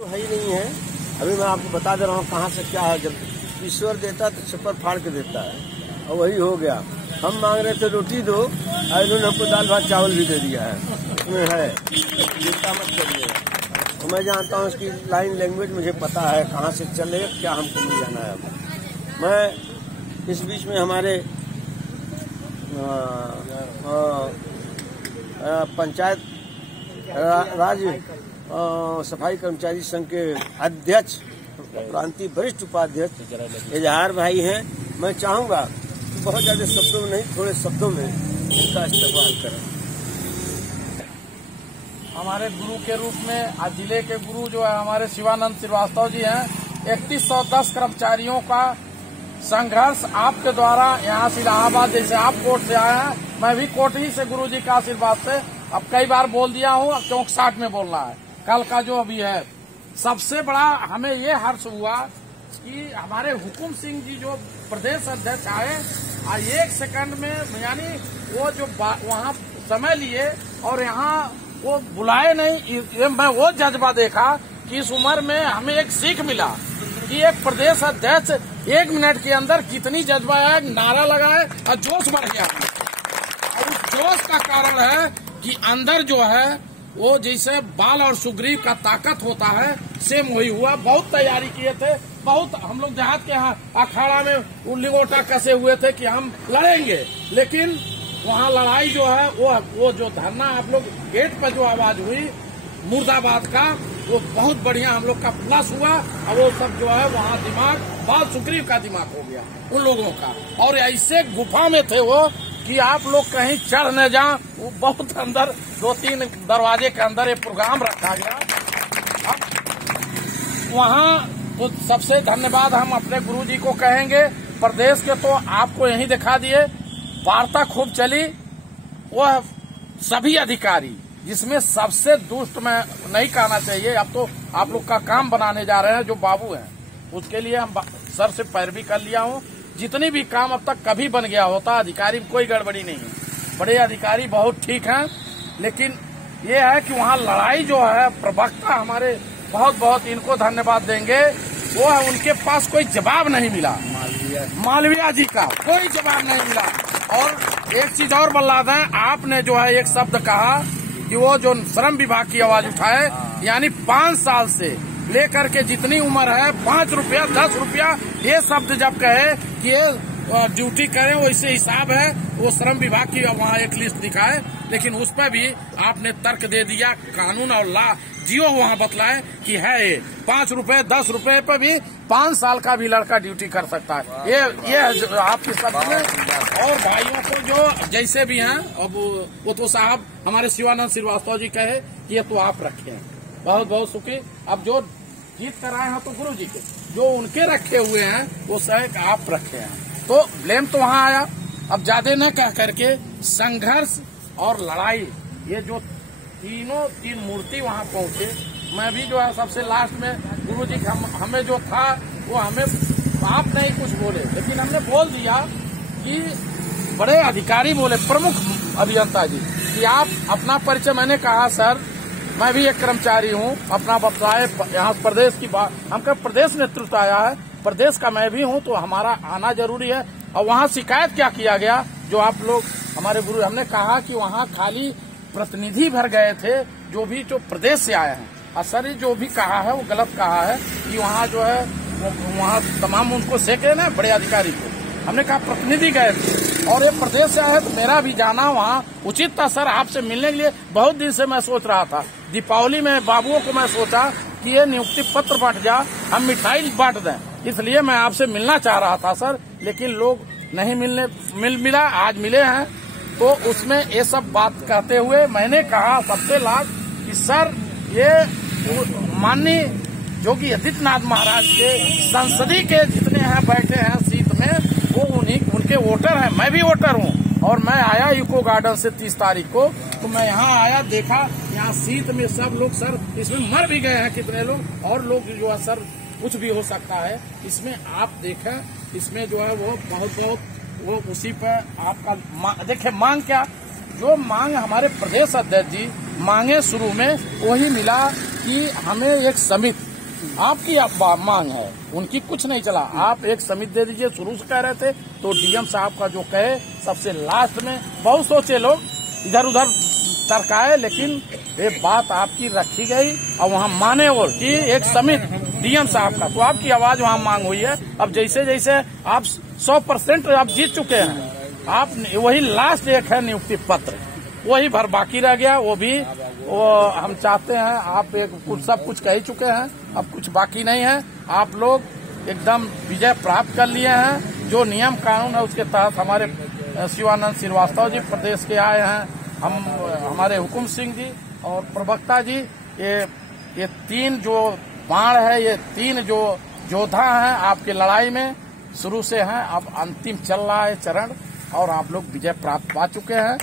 तो है ही नहीं है। अभी मैं आपको बता दे रहा हूँ कहाँ से क्या है। जब ईश्वर देता तो छप्पर फाड़ के देता है और वही हो गया। हम मांग रहे थे रोटी दो और इन्होंने हमको दाल भात चावल भी दे दिया है। उसमें है, चिंता मत करिए। तो मैं जानता हूँ इसकी लाइन लैंग्वेज मुझे पता है कहाँ से चले क्या हमको मिल जाना है। मैं इस बीच में हमारे पंचायत राज सफाई कर्मचारी संघ के अध्यक्ष प्रांतीय वरिष्ठ उपाध्यक्ष इजहार भाई हैं। मैं चाहूंगा कि बहुत ज्यादा शब्दों में नहीं, थोड़े शब्दों में इनका इस्तेमाल करें। हमारे गुरु के रूप में आज जिले के गुरु जो है हमारे शिवानंद श्रीवास्तव जी हैं। 3110 कर्मचारियों का संघर्ष आपके द्वारा यहाँ से इलाहाबाद, जैसे आप कोर्ट से आए हैं, मैं भी कोर्ट ही से गुरु जी का आशीर्वाद से अब कई बार बोल दिया हूँ, चौक 60 में बोलना है। कल का जो अभी है, सबसे बड़ा हमें ये हर्ष हुआ कि हमारे हुकुम सिंह जी जो प्रदेश अध्यक्ष आए, 1 सेकंड में यानी वो जो वहाँ समय लिए और यहाँ वो बुलाए नहीं। मैं वो जज्बा देखा कि इस उम्र में हमें एक सीख मिला कि एक प्रदेश अध्यक्ष 1 मिनट के अंदर कितनी जज्बा है, नारा लगाए और जोश बढ़ गया। और उस जोश का कारण है कि अंदर जो है वो जैसे बाल और सुग्रीव का ताकत होता है, सेम वही हुआ। बहुत तैयारी किए थे, बहुत हम लोग देहात के यहाँ अखाड़ा में लिंगोटा कसे हुए थे कि हम लड़ेंगे, लेकिन वहाँ लड़ाई जो है वो जो धरना आप लोग गेट पर जो आवाज हुई मुर्दाबाद का, वो बहुत बढ़िया हम लोग का प्लस हुआ। और वो सब जो है वहाँ दिमाग बाल सुग्रीव का दिमाग हो गया उन लोगों का। और ऐसे गुफा में थे वो कि आप लोग कहीं चढ़ न जाएं। वो बहुत अंदर 2-3 दरवाजे के अंदर ये प्रोग्राम रखा गया। अब वहाँ तो सबसे धन्यवाद हम अपने गुरु जी को कहेंगे। प्रदेश के तो आपको यही दिखा दिए, वार्ता खूब चली। वह सभी अधिकारी, जिसमें सबसे दुष्ट में नहीं कहना चाहिए, अब तो आप लोग का काम बनाने जा रहे हैं जो बाबू हैं, उसके लिए हम सर से पैरवी कर लिया हूँ। जितनी भी काम अब तक कभी बन गया होता, अधिकारी में कोई गड़बड़ी नहीं है, बड़े अधिकारी बहुत ठीक हैं। लेकिन ये है कि वहाँ लड़ाई जो है, प्रवक्ता हमारे बहुत बहुत इनको धन्यवाद देंगे। वो है उनके पास कोई जवाब नहीं मिला, मालविया जी का कोई जवाब नहीं मिला। और एक चीज और बता दें, आपने जो है एक शब्द कहा कि वो जो श्रम विभाग की आवाज उठाए, यानी 5 साल से लेकर के जितनी उम्र है 5 रुपया 10 रुपया, ये शब्द जब कहे कि ये ड्यूटी करें, वैसे हिसाब है। वो श्रम विभाग की वहाँ एक लिस्ट दिखाए, लेकिन उस पर भी आपने तर्क दे दिया, कानून और ला जियो वहाँ बतलाए कि है ये 5 रुपए 10 रुपए पर भी 5 साल का भी लड़का ड्यूटी कर सकता है। ये आपके शब्द में। और भाइयों को जो जैसे भी हैं, अब वो तो साहब हमारे शिवानंद श्रीवास्तव जी कहे कि ये तो आप रखे हैं, बहुत बहुत सुखी। अब जो जीत कर आए हैं तो गुरु जी के जो उनके रखे हुए हैं वो शायद आप रखे हैं, तो ब्लेम तो वहाँ आया। अब ज्यादा न कह करके संघर्ष और लड़ाई, ये जो 3 मूर्ति वहाँ पहुंचे, मैं भी जो है सबसे लास्ट में गुरु जी हमें जो था वो हमें आप नहीं कुछ बोले, लेकिन हमने बोल दिया कि बड़े अधिकारी बोले, प्रमुख अभियंता जी, कि आप अपना परिचय। मैंने कहा सर मैं भी एक कर्मचारी हूँ, अपना व्यवसाय यहाँ प्रदेश की बात, हमका प्रदेश नेतृत्व आया है, प्रदेश का मैं भी हूँ, तो हमारा आना जरूरी है। और वहाँ शिकायत क्या किया गया, जो आप लोग हमारे गुरु, हमने कहा कि वहाँ खाली प्रतिनिधि भर गए थे जो प्रदेश से आए हैं। और सर जो भी कहा है वो गलत कहा है कि वहाँ जो है वहाँ तमाम उनको सेके ना बड़े अधिकारी को, हमने कहा प्रतिनिधि गए थे और ये प्रदेश से आए, तो मेरा भी जाना वहाँ उचित था। सर आपसे मिलने के लिए बहुत दिन से मैं सोच रहा था। दीपावली में बाबुओं को मैं सोचा कि ये नियुक्ति पत्र बांट जा, हम मिठाई बांट दें, इसलिए मैं आपसे मिलना चाह रहा था सर, लेकिन लोग नहीं मिला। आज मिले हैं, तो उसमें ये सब बात कहते हुए मैंने कहा सबसे लास्ट कि सर ये माननीय योगी आदित्यनाथ महाराज के संसदीय के जितने हैं बैठे हैं सीट में, वो उनके वोटर हैं, मैं भी वोटर हूँ। और मैं आया यूको गार्डन से 30 तारीख को, तो मैं यहाँ आया, देखा यहाँ सीट में सब लोग, सर इसमें मर भी गए हैं कितने लोग, और लोग जो है सर कुछ भी हो सकता है इसमें। आप देखें इसमें जो है वो बहुत वो उसी पर आपका देखिए मांग क्या, जो मांग हमारे प्रदेश अध्यक्ष जी मांगे शुरू में, वही मिला कि हमें एक समिति आपकी मांग है, उनकी कुछ नहीं चला। आप एक समिति दे दीजिए, शुरू से कह रहे थे तो डीएम साहब का जो कहे सबसे लास्ट में, बहुत सोचे लोग, इधर उधर तर्काए, लेकिन ये बात आपकी रखी गई और वहाँ माने और कि एक समिति डीएम साहब का, तो आपकी आवाज वहाँ मांग हुई है। अब जैसे जैसे आप 100% आप जीत चुके हैं, आप वही लास्ट एक है नियुक्ति पत्र, वही भर बाकी रह गया, वो हम चाहते हैं, आप एक कुछ सब कुछ कह ही चुके हैं, अब कुछ बाकी नहीं है। आप लोग एकदम विजय प्राप्त कर लिए हैं। जो नियम कानून है उसके तहत हमारे शिवानंद श्रीवास्तव जी प्रदेश के आए हैं, हमारे हुकुम सिंह जी और प्रवक्ता जी, ये 3 जो बाण है, ये 3 जो योद्धा हैं आपकी लड़ाई में शुरू से हैं, अब अंतिम चल रहा है चरण और आप लोग विजय प्राप्त पा चुके हैं।